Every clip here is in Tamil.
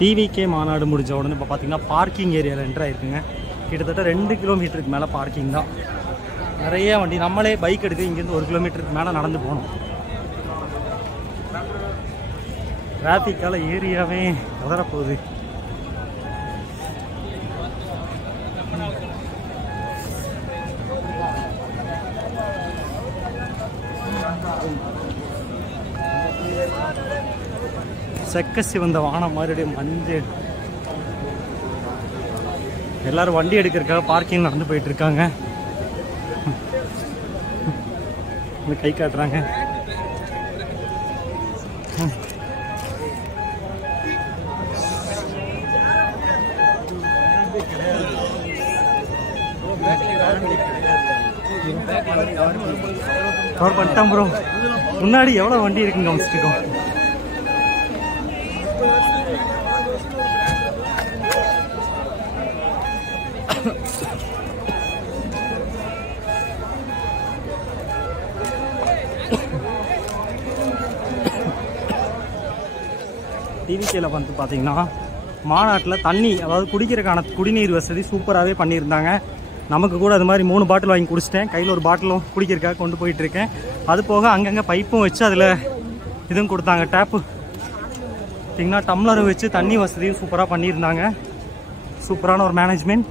டிவிகே மாநாடு முடிஞ்ச உடனே இப்போ பார்த்தீங்கன்னா பார்க்கிங் ஏரியாவில் என்ட்ரு ஆகிருக்குங்க. கிட்டத்தட்ட 2 கிலோமீட்டருக்கு மேலே பார்க்கிங் தான். நிறைய வண்டி. நம்மளே பைக் எடுத்து இங்கேருந்து 1 கிலோமீட்டருக்கு மேலே நடந்து போகணும். டிராஃபிக்கால் ஏரியாவே உதறப்போகுது. செக்க சிவந்த வானம் மறுபடியும் மஞ்சள். எல்லாரும் வண்டி எடுக்கிறதுக்காக பார்க்கிங் நடந்து போயிட்டு இருக்காங்க. கை காட்டுறாங்க. கவர் பண்ணிட்டோம் ப்ரோ. முன்னாடி எவ்வளோ வண்டி இருக்குங்க கவனிச்சிருக்கோம். டிவிகேல வந்து பார்த்தீங்கன்னா மாநாட்டில் தண்ணி, அதாவது குடிக்கிறதுக்கான குடிநீர் வசதி சூப்பராகவே பண்ணியிருந்தாங்க. நமக்கு கூட அது மாதிரி 3 பாட்டில் வாங்கி குடிச்சிட்டேன். கையில் ஒரு பாட்டிலும் குடிக்கிறதுக்காக கொண்டு போயிட்டுருக்கேன். அது போக அங்கங்கே பைப்பும் வச்சு அதில் இதுவும் கொடுத்தாங்க, டேப்பு பார்த்தீங்கன்னா டம்ளரும் வச்சு தண்ணி வசதியும் சூப்பராக பண்ணியிருந்தாங்க. சூப்பரான ஒரு மேனேஜ்மெண்ட்.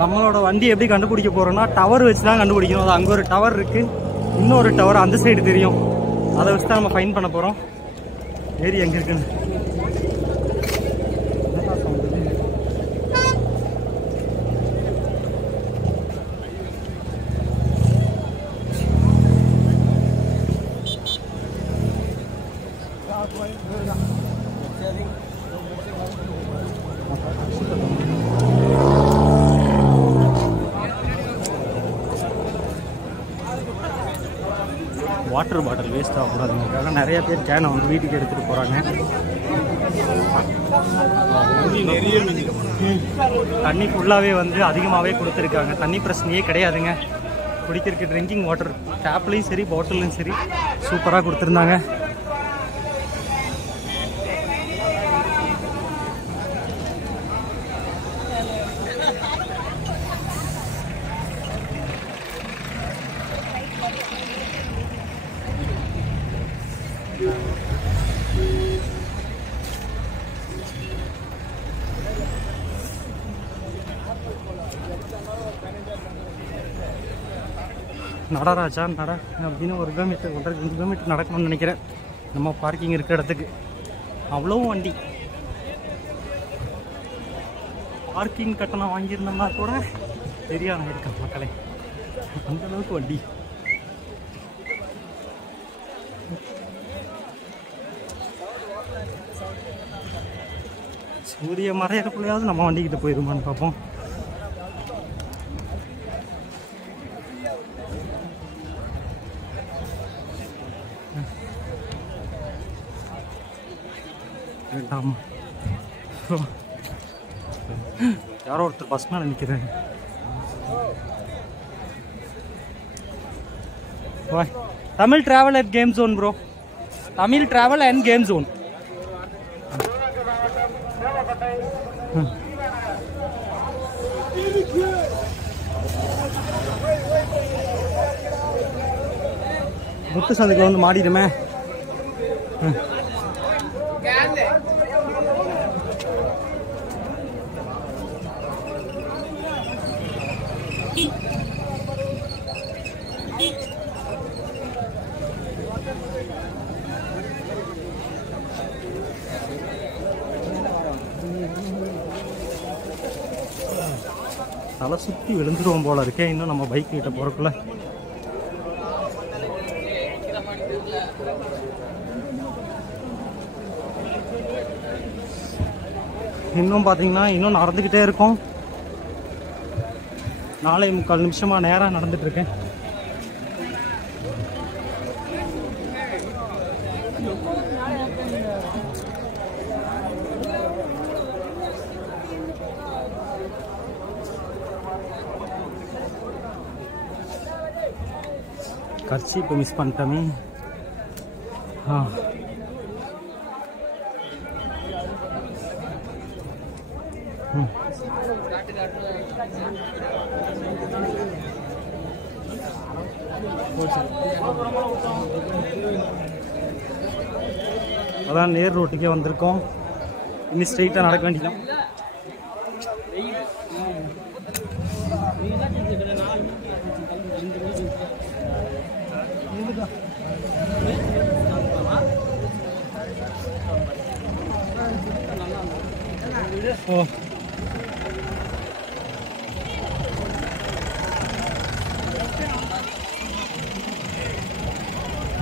நம்மளோட வண்டி எப்படி கண்டுபிடிக்க போறோம்னா டவர் வச்சு தான் கண்டுபிடிக்கணும். அது அங்கே ஒரு டவர் இருக்கு, இன்னொரு டவர் அந்த சைடு தெரியும். அதை வச்சு தான் நம்ம ஃபைன் பண்ண போறோம். ஏரி எங்க இருக்குன்னு. வாட்டர் பாட்டில் வேஸ்ட் ஆகக்கூடாதுங்கிறதுக்காக நிறைய பேர் கேனை வந்து வீட்டுக்கு எடுத்துகிட்டு போகிறாங்க. தண்ணி ஃபுல்லாகவே வந்து அதிகமாகவே கொடுத்துருக்காங்க. தண்ணி பிரச்சனையே கிடையாதுங்க. குடிக்கிறதுக்கு ட்ரிங்கிங் வாட்டர் டேப்லேயும் சரி பாட்டிலையும் சரி சூப்பராக கொடுத்துருந்தாங்க. நடராஜா நட அப்படின்னு 1 கிலோமீட்டர் 1.5 கிலோமீட்டர் நடக்கணும்னு நினைக்கிறேன். நம்ம பார்க்கிங் இருக்கிற இடத்துக்கு அவ்வளோ வண்டி. பார்க்கிங் கட்டணம் வாங்கியிருந்தோம்னா கூட சரியான இருக்கா மக்களே, அந்த அளவுக்கு வண்டி. சூரிய மறையறக்குள்ளையாவது நம்ம வண்டிக்கிட்ட போயிருமான்னு பார்ப்போம். யாரோ ஒருத்தர் பஸ் மேலே நிற்கிறேன். Tamil travel and game zone bro. Tamil travel and game zone. Muthu சந்தைக்கு வந்து மாடிடுமே. தலை சுற்றி விழுந்துருவோம் போல இருக்கே இன்னும் நம்ம பைக் கிட்ட போறக்குள்ள. இன்னும் பார்த்தீங்கன்னா இன்னும் நடந்துக்கிட்டே இருக்கும். 4:45 நிமிஷமாக நேராக நடந்துட்டு இருக்கேன். கர்ச்சீப்பை மிஸ் பண்ணிட்டோமே. அதான் நேர் ரோட்டுக்கே வந்திருக்கோம். இன்னும் ஸ்ட்ரெயிட்டாக நடக்க வேண்டியதான். ஓ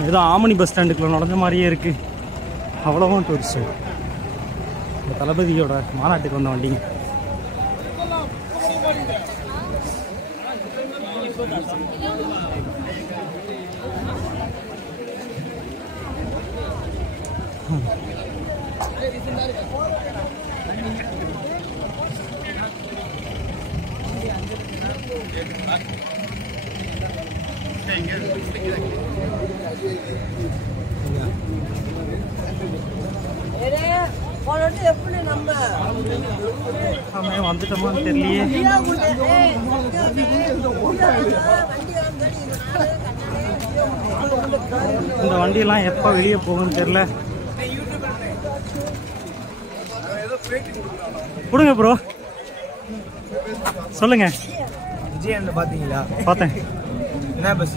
ஏதோ ஆமணி பஸ் ஸ்டாண்டுக்குள்ள நடந்த மாதிரியே இருக்கு. அவ்வளோவும் டூரிஸ்ட். இந்த தளபதியோட மாநாட்டுக்கு வந்த வண்டிங்க. வந்துட்டோமான்னு தெரியலையே. இந்த வண்டியெல்லாம் எப்போ வெளியே போகும்னு தெரியல. கொடுங்க ப்ரோ, சொல்லுங்க. விஜயண்ண பாத்தீங்களா? பார்த்தேன். என்ன பஸ்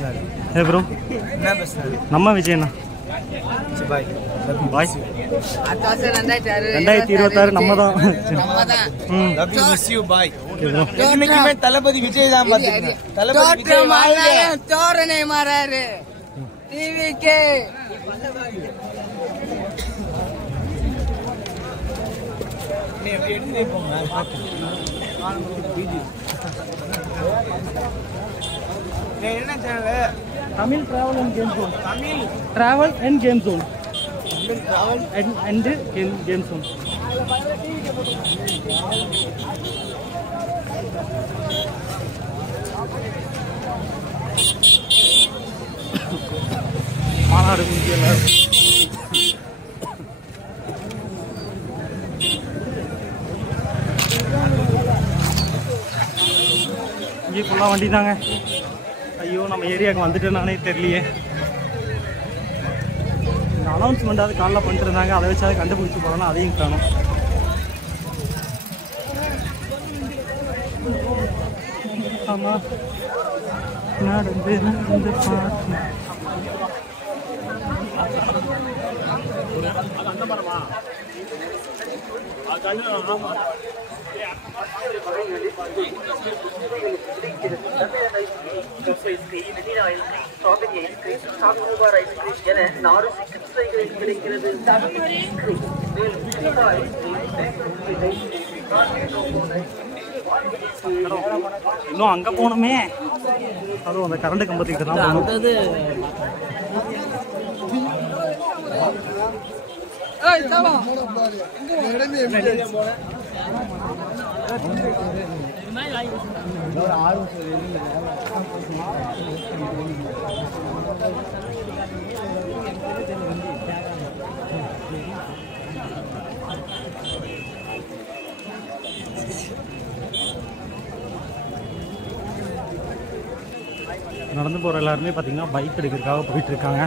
ஏ ப்ரோ, என்ன பஸ்? நம்ம விஜயண்ணா. பாய் பாய். 2026 நம்ம தான். என்னைக்குமே தளபதி விஜய் தான். பாத்தீங்க தளபதி விஜய் தோரணை மாறாரு. டிவிக்கு என்ன channel? Tamil travel and game zone. Tamil travel and game zone. Travel and game zone. மாநாடு முடியல. இங்கே ஃபுல்லாக வண்டி தாங்க. ஐயோ, நம்ம ஏரியாவுக்கு வந்துட்டேனானே தெரியலையே. இந்த அனௌன்ஸ்மெண்ட்டாவது காலைல பண்ணிட்டு இருந்தாங்க. அதை வச்சாவது கண்டுபிடிச்சி போகலாம். அதையும் காணும். ஆமாம், நடந்து நடந்து பார்த்து இன்னும் அங்க போனோமே. அதுவும் அந்த கரண்ட் கம்பத்துக்கிட்ட தான் போனோம். நடந்து போகிற எல்லாருமே பார்த்தீங்கன்னா பைக் எடுக்கிறதுக்காக போயிட்டு இருக்காங்க.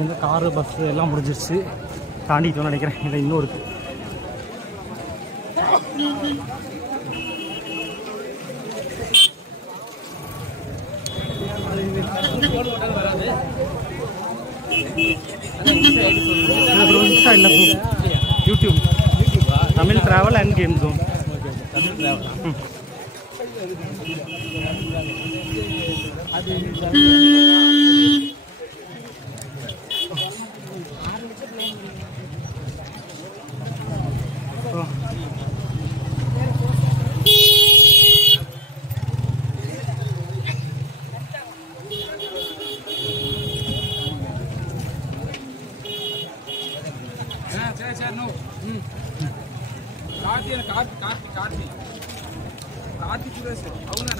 இங்கே காரு பஸ்ஸு எல்லாம் முடிஞ்சிருச்சு. தாண்டிட்டோன்னு நினைக்கிறேன். இல்லை இன்னும் இருக்குது. இன்ஸ்டா இல்லை bro, YouTube. Tamil travel and game zone. Tamil travel. Karthik అవునా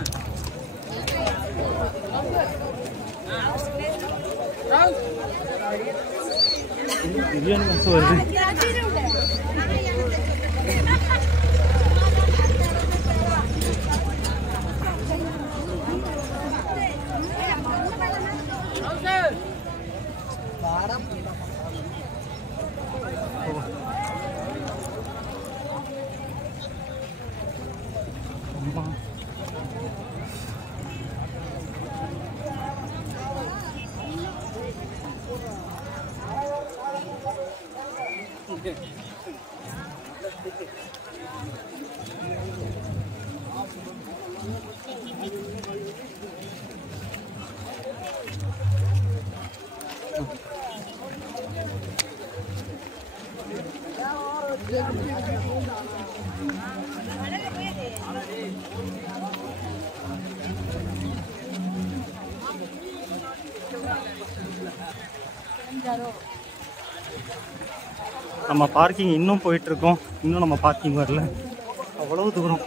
பிரியாணி வாசம் வருது. நம்ம பார்க்கிங் இன்னும் போயிட்டு இருக்கோம். இன்னும் நம்ம பார்க்கிங் வரல. அவ்வளவு தூரம்.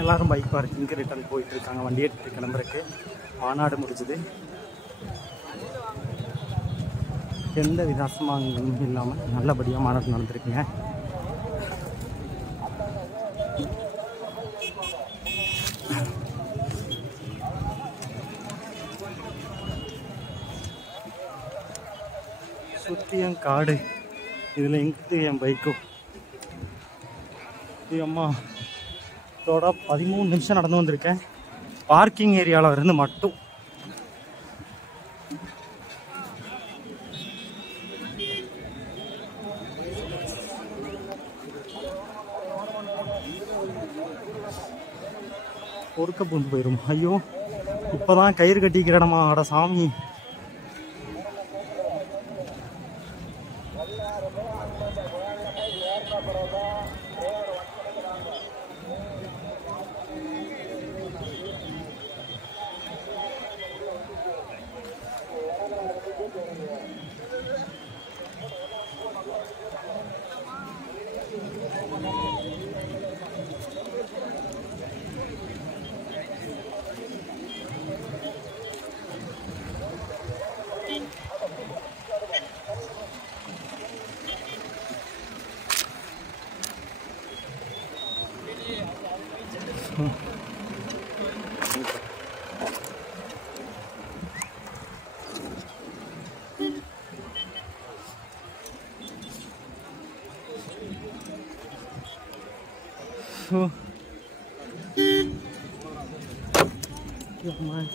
எல்லாரும் பைக் பார்க்கிங்க்கு ரிட்டர்ன் போயிட்டு இருக்காங்க. வண்டி எடுத்துட்டு கிளம்புறதுக்கு. மாநாடு முடிஞ்சுது. எந்த வித அசம்பாவிதமும் இல்லாமல் நல்லபடியாக மாநாடு நடந்திருக்குங்க. சுற்றியும் காடு. இதில் எங்கிட்டு என் பைக்கும் அம்மா இதோட 13 நிமிஷம் நடந்து வந்திருக்கேன். பார்க்கிங் ஏரியாவில் இருந்து மட்டும். பொறுக்க பூந்து போயிடும். ஐயோ, இப்போதான் கயிறு கட்டிக்கிறடமா. அட சாமி.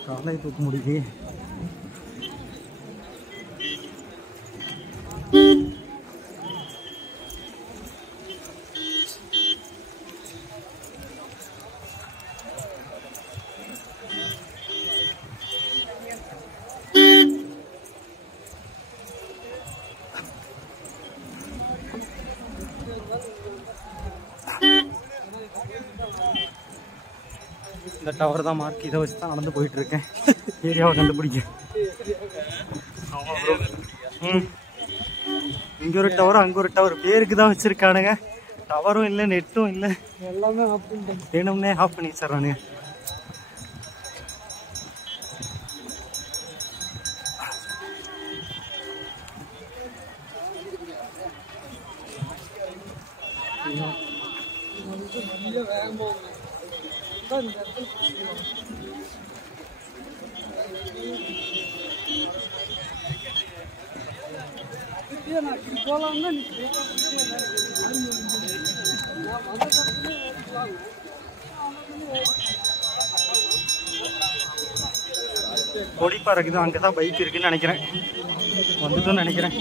காலை தூக்க முடியுது. இந்த டவர் தான் மார்க். இதை வச்சு தான் நடந்து போயிட்டு இருக்கேன் ஏரியாவை கண்டுபிடிக்க. இங்க ஒரு டவர், அங்க ஒரு டவர். பேருக்கு தான் வச்சிருக்கானுங்க. டவரும் இல்லை, நெட்டும் இல்லை. எல்லாமே வேணும்னே ஆஃப் பண்ணி வச்சிடறானுங்க. கொடிப்பாறைக்கு தான் அங்கே தான் பைக் இருக்குன்னு நினைக்கிறேன். வந்துட்டோன்னு நினைக்கிறேன்.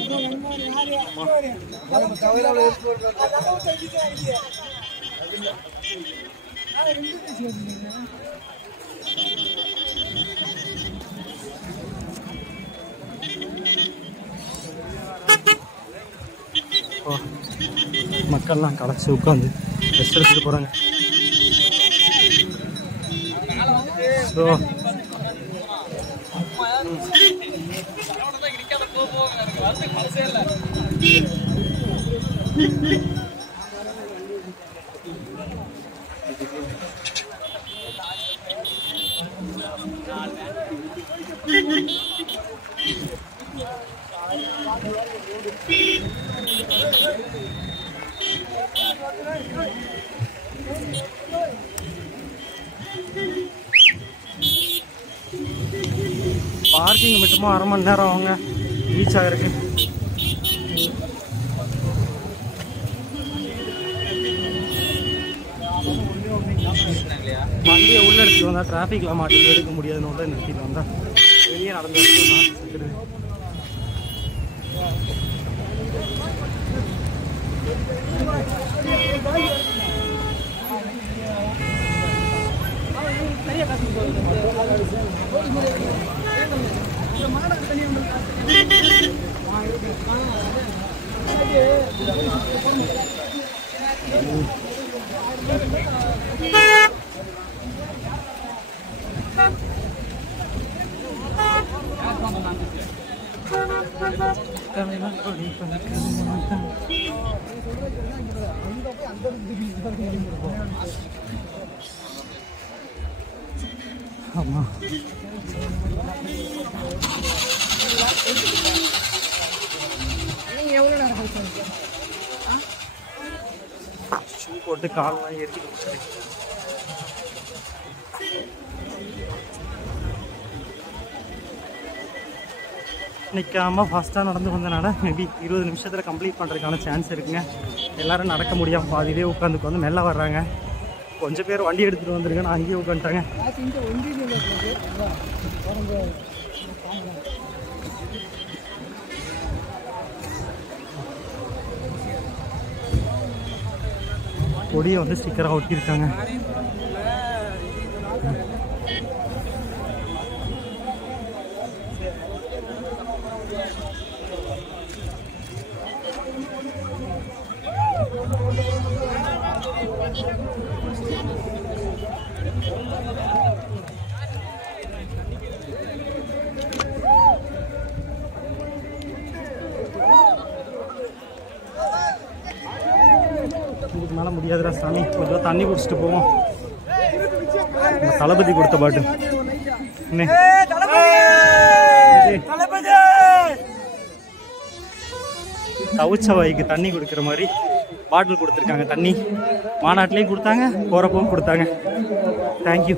மக்கள்லாம் களைச்சு உட்காந்து ரெஸ்ட் எடுத்துட்டு போறாங்க. ஸோ பார்க்கிங் மட்டுமா 1/2 மணி நேரம் அவங்க ரீச் ஆகிருக்கு. வண்டியை உள்ள எடுத்துட்டு வந்தா டிராஃபிக்ல மாட்டி எடுக்க முடியாதுன்னு உள்ள நிறுத்திட்டு வந்தா வெளியே நடந்து ஆமா ஷூ போட்டு காலெல்லாம் ஏறிட்டு நிற்காம ஃபாஸ்ட்டாக நடந்து வந்தனால மேபி 20 நிமிஷத்தில் கம்ப்ளீட் பண்ணுறதுக்கான சான்ஸ் இருக்குங்க. எல்லோரும் நடக்க முடியாமல் பாதியிலே உட்காந்து மெல்ல வர்றாங்க. கொஞ்சம் பேர் வண்டி எடுத்துகிட்டு வந்துருங்க, நான் அங்கேயே உட்காந்துட்டாங்க. கொடியை வந்து ஸ்டிக்கராக ஒட்டியிருக்காங்க. இதுக்கு மேலே முடியாதுடா சாமி, கொஞ்சம் தண்ணி குடிச்சிட்டு போவோம். தளபதி கொடுத்த பாட்டு தவிச்ச வாய்க்கு தண்ணி கொடுக்குற மாதிரி பாட்டில் கொடுத்துருக்காங்க. தண்ணி மாநாட்டிலையும் கொடுத்தாங்க, போகிறப்பவும் கொடுத்தாங்க. தேங்க்யூ.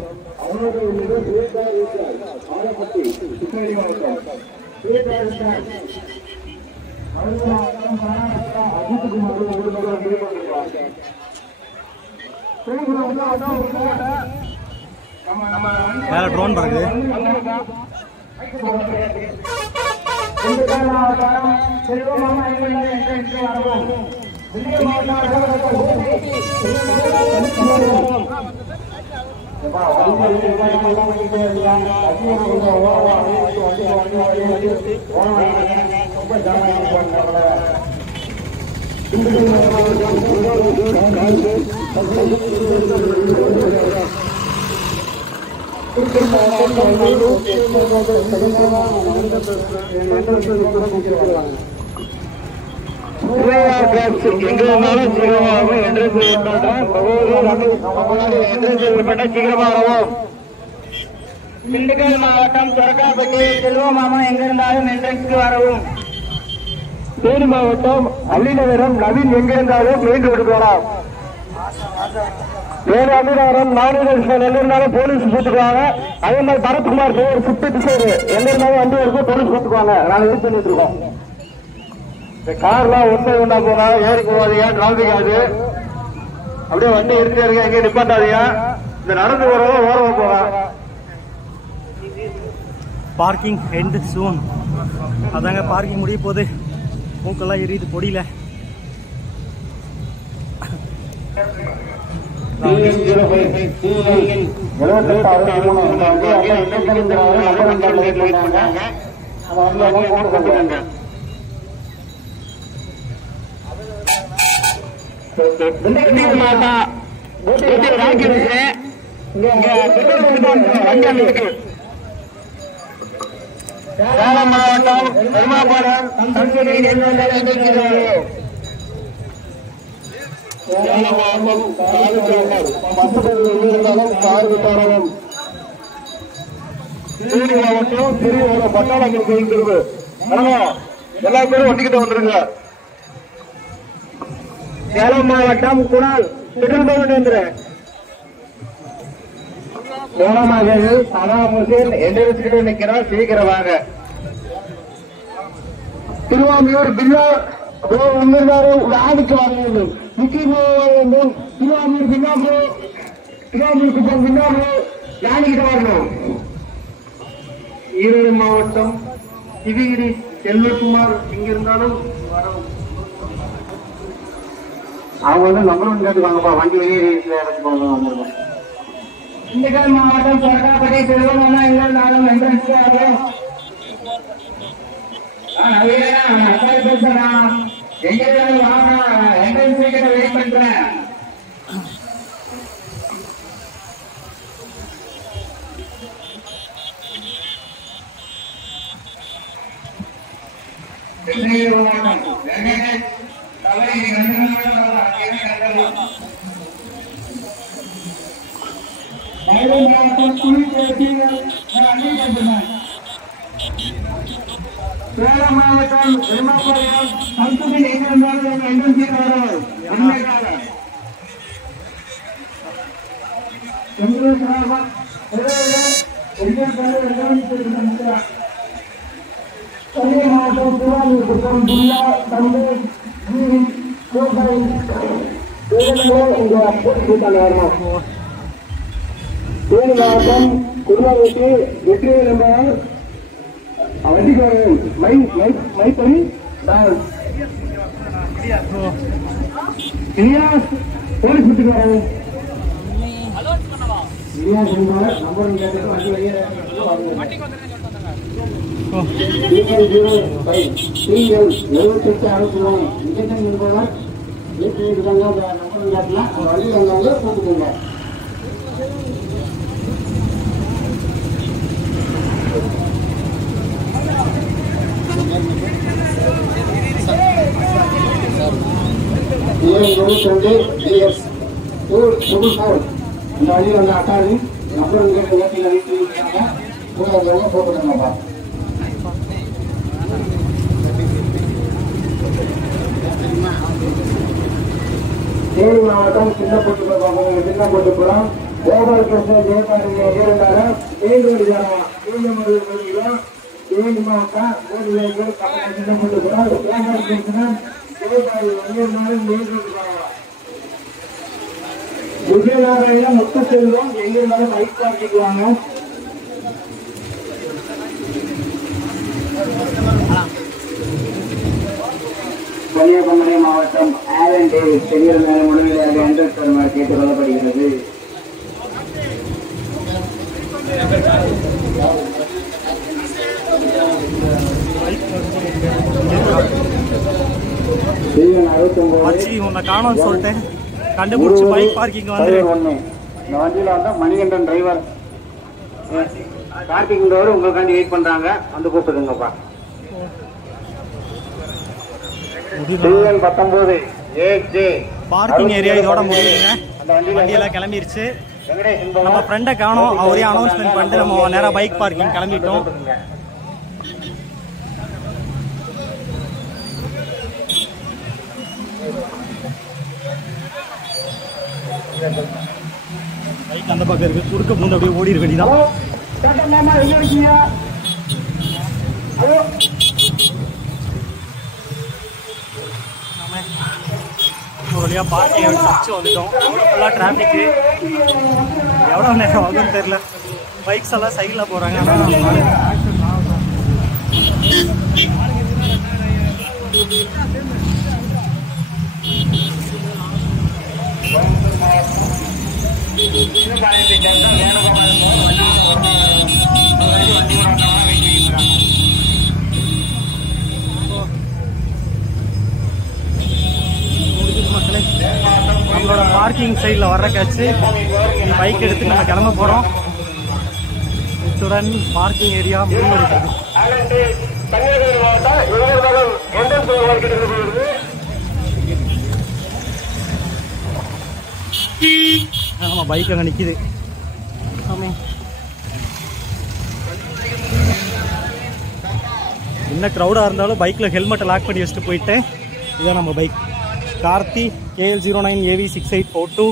மேல ட்ரோன் பறக்குது. எங்கிருந்தாலும் சீக்கிரமாகவும் என்று சீக்கிரமாகவும் திண்டுக்கல் மாவட்டம் சொரக்காப்பட்டி செல்வமாமா எங்கிருந்தாலும் என்ட்ரன்ஸ்க்கு வரவும். தேனி மாவட்டம் அள்ளிநகரம் நவீன் எங்கிருந்தாலும் மெயின் ரோடு போகலாம். வேறு அமிதாரம் நானூறு எங்க இருந்தாலும் போலீஸ் கூட்டுக்குவாங்க. அதே மாதிரி பரத்குமார் பேர் சுட்டு டிசைடு எங்க இருந்தாலும் வண்டி இருக்கும் போலீஸ் கூட்டுக்குவாங்க. நாங்க வெயிட் பண்ணிட்டு இருக்கோம். இந்த கார்லாம் ஒண்ணா போனா ஏறி போவாதீங்க, டிராபிக் ஆகுது. அப்படியே வண்டி எடுத்து இருக்க எங்கேயும் நிப்பாட்டாதீங்க. இந்த நடந்து போறவங்க ஓரமா போவாங்க. பார்க்கிங் எண்ட் சூன். அதாங்க பார்க்கிங் முடிய போகுது. மூக்கெல்லாம் எரியுது பொடியில. சேலம் மாவட்டம் பெருமாபாடம் தேனி மாவட்டம் திருவோட பட்டாளங்கள் கோயிலிருக்கு. எல்லா பேரும் ஒட்டிக்கிட்டு வந்துருங்க. சேலம் மாவட்டம் குணால் திரும்பவன் மூலமாக சதாம் ஹுசேன் எந்திரிச்சுக்கிட்டு நிற்கிறார். சீக்கிரமாக திருவாமியூர் பில்லா வந்திருந்தாரு. ஆடிக்கு வர வேண்டும். நிக்கி வர வேண்டும். திருவாமியூர் பின்னாபு திருவாமியூர் குப்பம் பின்னாபு யானைக்கிட்ட வரணும். ஈரோடு மாவட்டம் சிவகிரி செல்வகுமார் இங்கிருந்தாலும் வரவும். அவங்க வந்து நம்பரும் கேட்டுவாங்கப்பா. வண்டி வெளியே வந்துருவாங்க. திண்டுக்கல் மாவட்டம் சொர்க்காப்பட்டி செல்வம் எங்களாலும் என்ட்ரன்ஸ் ஆகும். பேசுறேன் எங்க வாங்க. என்ட்ரன்ஸ் கிட்ட வெயிட் பண்றேன். சேலம் மாவட்டம் பெருமாபாளையம் சந்துவில் எங்கிருந்தாலும் என்ட்ரன்ஸ் மாவட்டம் திருவாரூர் குப்பம் ஜில்லா தந்தை தேனி மாவட்டம் குருவாரூருக்கு வெற்றிவேல் என்பவர் வண்டிக்காரன் மைப்பணி போலீஸ் விட்டுக்காரன் நம்பர் கேட்டு வண்டி வெளியே அனுப்புவோம். இன்ஜெக்ஷன் என்பவர் நம்பர் கேட்டலாம். வண்டி வந்தாலே போட்டுக்கோங்க. இந்த வழியில் வந்து அட்டாரி நம்பர் போட்டுக்கோங்கப்பா. தேனி மாவட்டம் சின்னப்பட்டுப்புறம் கோபாலகிருஷ்ண ஜெயபாரதி இருந்தாரு. தேனி தேனி மாவட்டம் சின்னப்பட்டுப்புறம் கோபாலகிருஷ்ணன் ஜெயபாரதி வந்திருந்தாலும் விஜயநாராயண முத்த செல்வம் எங்கிருந்தாலும் பைக் பார்க்கிக்குவாங்க. கன்னியாகுமரி மாவட்டம் ஆலன் டேவிஸ் சென்னையில் மேல முழுமையாக என்ட்ரன்ஸ் தருமாறு கேட்டுக் கொள்ளப்படுகிறது. உன்னை காணோம்னு சொல்லிட்டு கண்டுபிடிச்சு பைக் பார்க்கிங் வந்து இந்த வண்டியில வந்து மணிகண்டன் டிரைவர் பார்க்கிங் டோர் உங்களுக்காண்டி வெயிட் பண்றாங்க. வந்து கூப்பிடுங்கப்பா. 19 பார்க்கிங் ஏரியா இதோட முடியுங்க. வண்டியெல்லாம் கிளம்பிருச்சு. நம்ம ஃப்ரெண்டை காணோம். அவரே அனௌன்ஸ்மெண்ட் பண்ணிட்டு நம்ம நேரம் பைக் பார்க்கிங் கிளம்பிட்டோம். பைக் அந்த பக்கம் இருக்குது, குறுக்க பூந்து அப்படியே ஓடிட வேண்டியதான். ஒரு வழியாக பார்க்கிங் தச்சு வந்துட்டோம். ஃபுல்லாக டிராஃபிக்கு, எவ்வளோ நேரம் ஆகும்னு தெரில. பைக்ஸ் எல்லாம் சைடில் போகிறாங்க. மக்களே, நம்மளோட பார்க்கிங் சைடில் வர்ற காட்சி. பைக் எடுத்து நம்ம கிளம்ப போகிறோம். இத்துடன் பார்க்கிங் ஏரியா முடிவடைகிறது. ஆமாம், பைக் அங்கே நிற்கிது. ஆமாம், என்ன க்ரௌடாக இருந்தாலும் பைக்கில் ஹெல்மெட்டை லாக் பண்ணி வச்சுட்டு போயிட்டேன். இதான் நம்ம பைக் கார்த்தி KL09AV6842.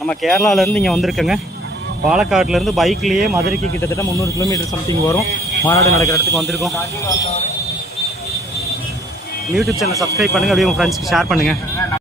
நம்ம கேரளாவிலேருந்து இங்கே வந்திருக்கேங்க. பாலக்காட்டிலேருந்து பைக்லேயே மதுரைக்கு கிட்டத்தட்ட 300 கிலோமீட்டர் சம்திங் வரும். மாநாடு நடக்கிற இடத்துக்கு வந்திருக்கோம். யூடியூப் சேனல் சப்ஸ்கிரைப் பண்ணுங்கள், அப்படியே உங்கள் ஃப்ரெண்ட்ஸ்க்கு ஷேர் பண்ணுங்கள்.